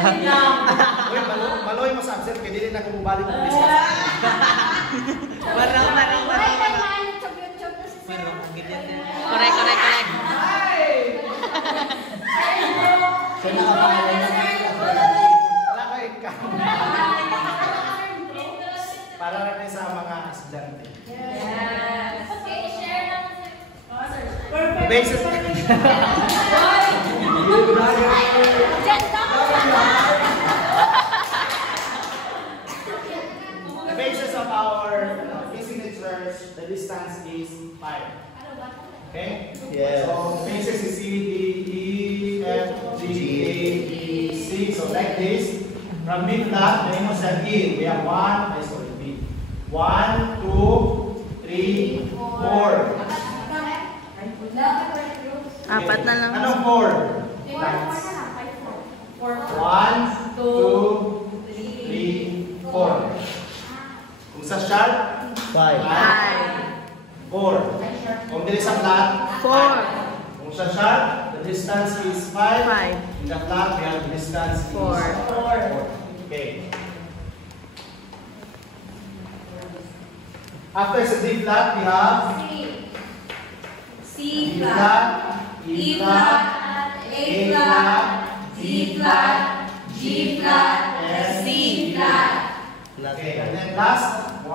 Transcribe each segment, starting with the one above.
Uy, maloy mo sa absent, kaya hindi na kumubalik mo discuss. Marang. Correct. Siya nakapangalan na wala kayo ikaw. Para natin sa mga estudyante. Basis. The basis of our signatures, the distance is 5. Okay? Yes. So basis is C, D, E, F, G, A, B, C. So like this. From B flat, then you set E. We have 1, 2, 3, 4. Apat na lang. Anong 4? 1, 2, 3, 4. Kung sa sharp, 5. 4. Kung dili sa flat, 4. Kung sa sharp, the distance is 5. 5. In the flat, we have the distance is 4. 4. Okay. After sa D flat, we have C D flat, flat, E E flat, flat, A flat, D flat, G flat, C flat. Okay, and then last 1,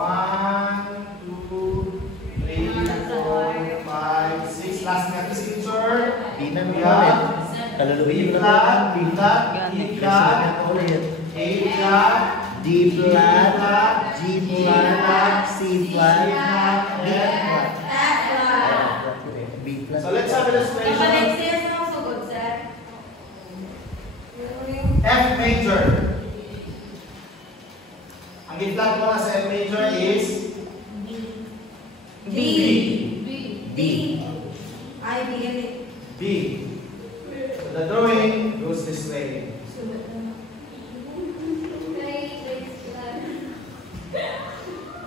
2, 3, 4, 5, 6. Last na signature. Di na We mo have Kaluluyin B mo flat, B flat, E flat, ulit. A flat, D flat, G flat, C flat, D flat. B flat. So let's have an illustration. F major. Ang i-flat mo na sa F major is B. B. So the drawing goes this way.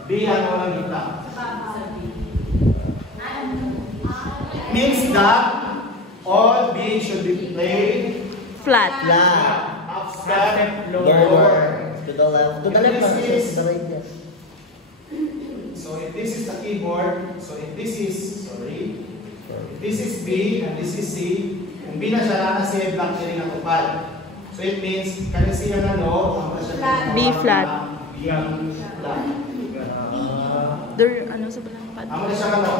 B ang walang i-flat. Means that all B should be played Flat. Flat. upstep, Lower. lower. To the left. To the left. To the right. Yes. So if this is the keyboard, so if this is, if this is B and this is C, kung B na siya na C, black na rin ang upal. So it means, kaya siya na no, ang siya B flat. B ang flat. Ano sa balang pad? Ang siya na no.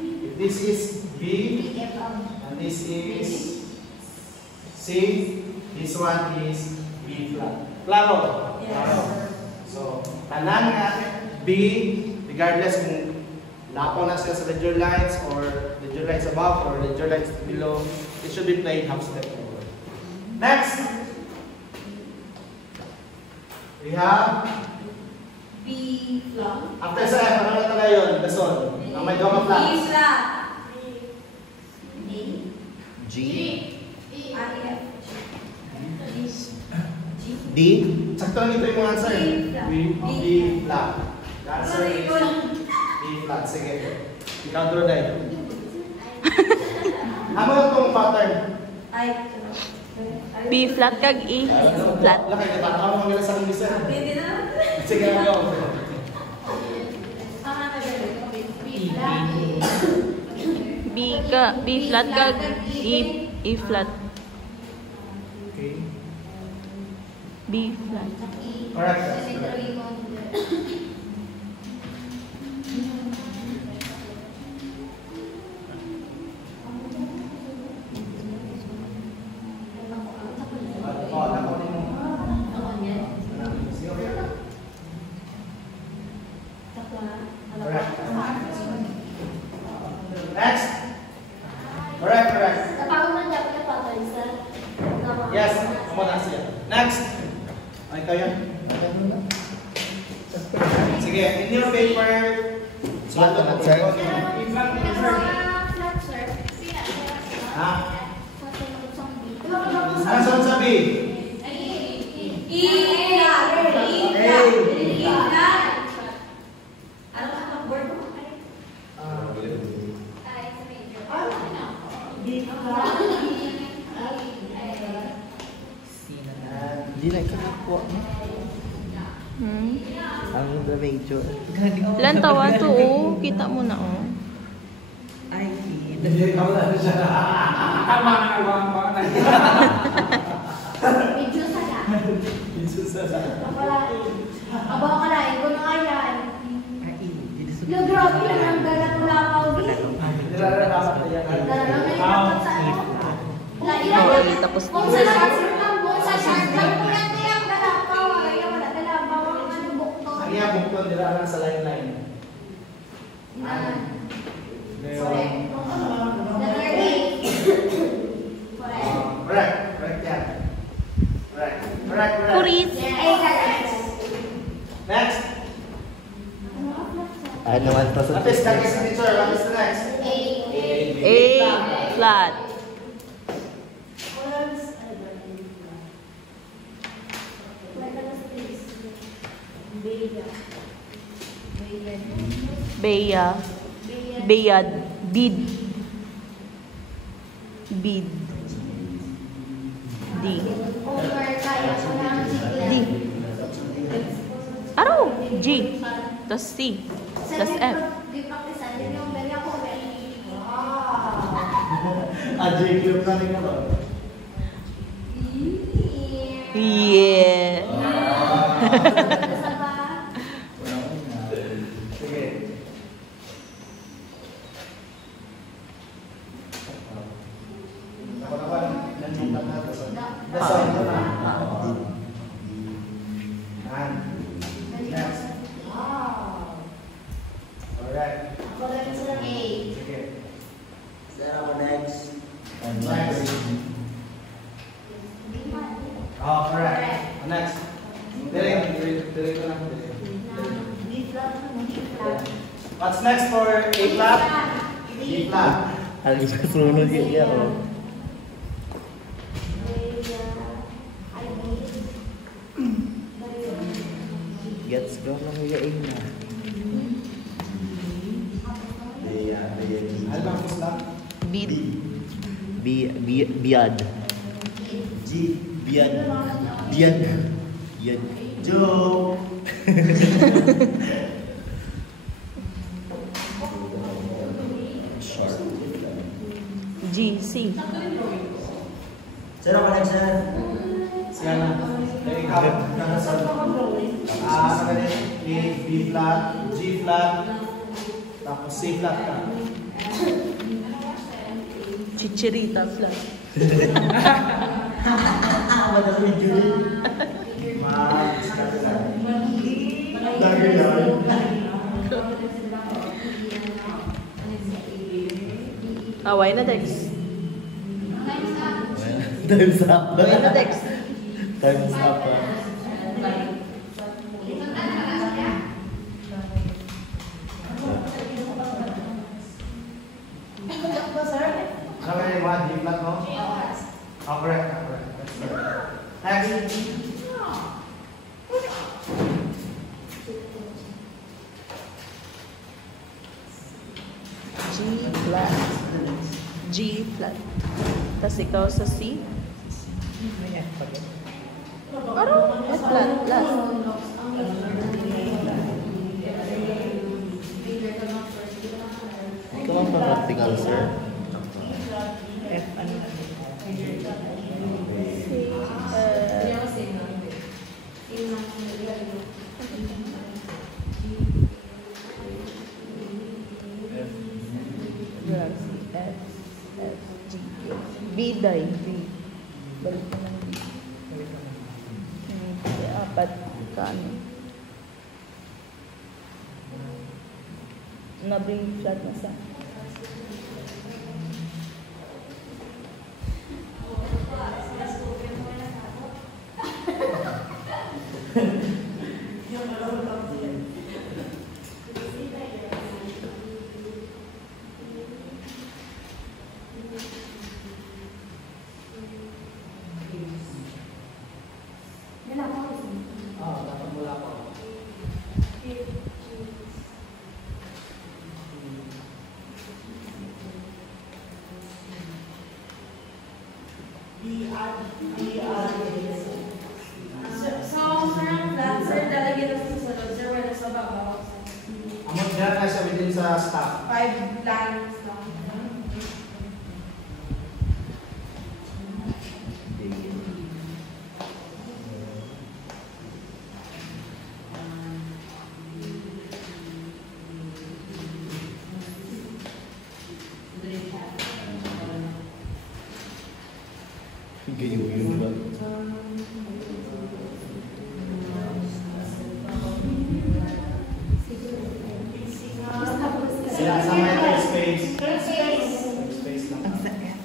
If this is B and this is C, this one is B flat. Klaro? Klaro. So, tanan nga B, regardless kung lapo na sila sa ledger lines or ledger lines above or ledger lines below, it should be played half step forward. Next, we have B flat. after sa F, ano na talaga yun? Gasol. Ang may doma flat. B flat. G. D. Sakto lang ito yung answer. B flat. The answer is B flat. Sige. Ikaw, Dorday. Ano itong pattern? B flat kag E flat. Laki, tatawa mo nila sa kong bisa. Sige, go. B flat kag E flat. Okay. B flat. Correct. Next. Correct. Yes, kamu na siya. Next. Ay, kayo. Sige, in your paper. Sulat ka na, sir. Ha? Ano sunod sa B? Di na ikakuha mo. Hmm? Ang medyo. Ilan tawa to, oh. Kita mo na, oh. Ay, Hindi ka wala siya. Tama na ba? Medyo sada. Medyo sada. Aba ka na, ikaw na kaya. Lo, grabe lang ang galat mo lapaw din. Nilalapat na yan. Talagang nalipat sa ano. Okay, tapos Kung sa short lang po yan kaya ang galapaw. Kaya wala galapaw ang ano bukto. Ang iya bukton nila sa line. Correct. Letter A. Correct. Correct yan. Correct. Puris. A correct. Next. Ay naman to sa What is the next picture? What is the next? A flat. Beya. Beyad. Bid. Bid. D. Over kaya ko na ang D. Araw. G. Tas C. Tas F. Di practice din yung very ako. J cube na rin ako. Yeah. Sige. Ako nandiyan na ito. Dasal mo na. Next. Alright. Ako lang sa A. Sige. next. Next. Oh, correct. Next. Dili ko na. What's next for A flat? B flat. Ang isa sunod yun. Gets go na mo yung na. Ano bang flat? Bid. Biad. G. Biad. Biad. Biad. Joe. G. C. Sino ka lang sir? Siya na. Dari ka. Kakasal. Magaling. A, B flat, G flat, tapos C flat ka. Chichirita flat. Madami Julie. Lagi yan. Away na Dex. Time's up. Away na Dex. Time's up. Ano ba yung mga G flat mo? Oh, correct. That's correct. Next. G flat. G flat. Tapos ikaw sa C. Ano? F flat. Last. Ikaw ang practical sir. B day. B. Balik ko ng B. Kaya apat ka ano. Na-bring flat na sa. Dapat mula ko. din sa stock. 5 lines lang. Gayong ba? Sila sa may space. Space lang. Ang sakit.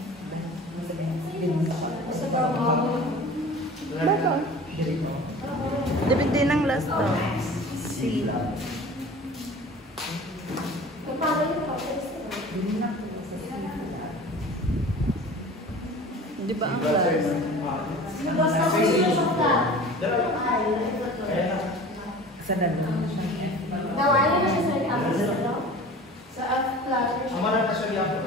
Baka. Depende ng last daw. C. Di ba ang last? Sa dalang. Sa F flat. Amara na siya yan.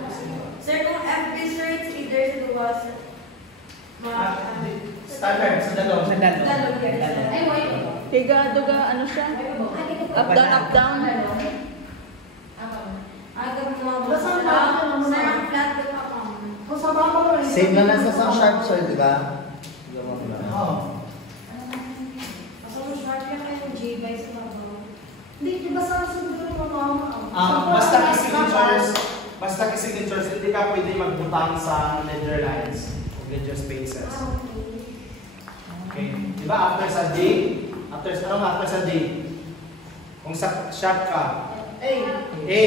Sir, kung F is sir, it's either sa luwas. Standard, sa dalawang. Sa dalang. Dalog yan. Ay, wait. Higa, duga, ano siya? Up, down, up, down. Aga mo. Basta lang. Sir, ang flat ko pa ka. Same na lang sa sharp, sir, di ba? Oo. Basta mo short ka kayong J by sa babaw. Hindi, di ba sa sunod ko ng mama? Basta signatures, hindi ka pwede magbutang sa ledger lines o ledger spaces. Okay. Di ba after sa D, after sa D, kung sa sharp ka, A,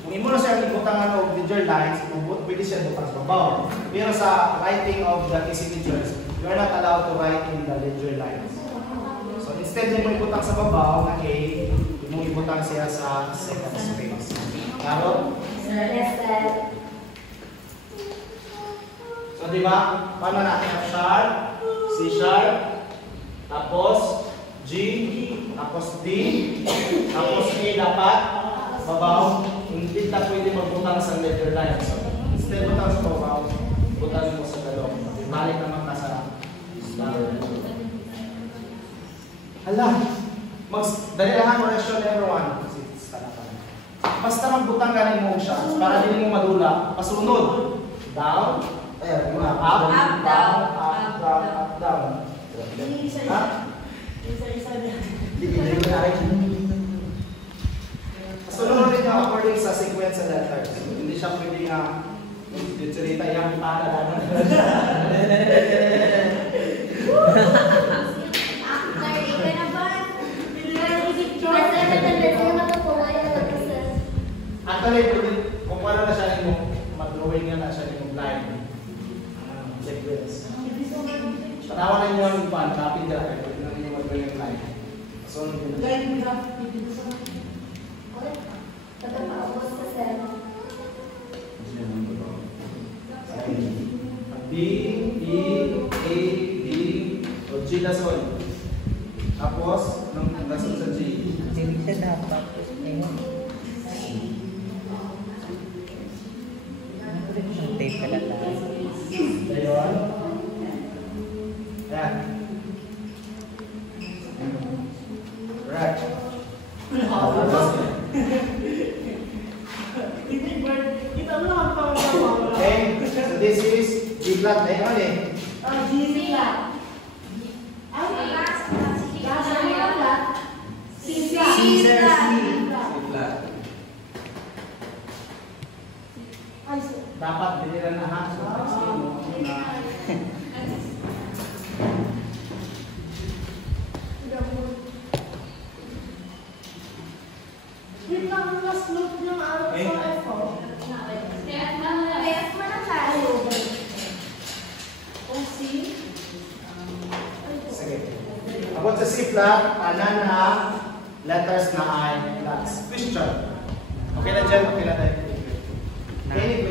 kung imo na siya ibutangan og ledger lines, pwede siya butang sa babaw. Pero sa writing of the signatures, you are not allowed to write in the ledger lines. So instead mo ibutang sa babaw na A, mo ibutang siya sa second space. Klaro? Yes, sir. So di ba? Paano natin ang sharp, C sharp, tapos G, tapos D, tapos A dapat babaw. Hindi na pwede magbutang sa ledger line. So instead butang sa babaw, butang mo sa dalawang. Balik naman ka sa hala, dali lang correction everyone. Basta magbutang ganin mo siya para hindi mo madula. Pasunod. Down. Up, down, up, down, up, down. Ha? Pasunod rin niyo according sa sequence sa letters. Hindi siya pwede nga ditsirita yung para lang. Actually, kung paano na siya yung mag-drawing nga na siya yung line. Sequence. Patawa na niyo yung pan, copy ka, kaya pwede na niyo mag-drawing yung line. So, Line graph. B, E, A, D, o G lasol. Tapos, anong lasol sa G? Hindi siya dapat. Tape ka lang lang. Ayun. Ayan. Right. Okay, so this is G flat. Ayun eh. Dapat biliran na ha. So, texting mo na. Sige. About sa C flat, tanan na letters na I flats. Question. Okay na dyan? Okay na tayo. Okay.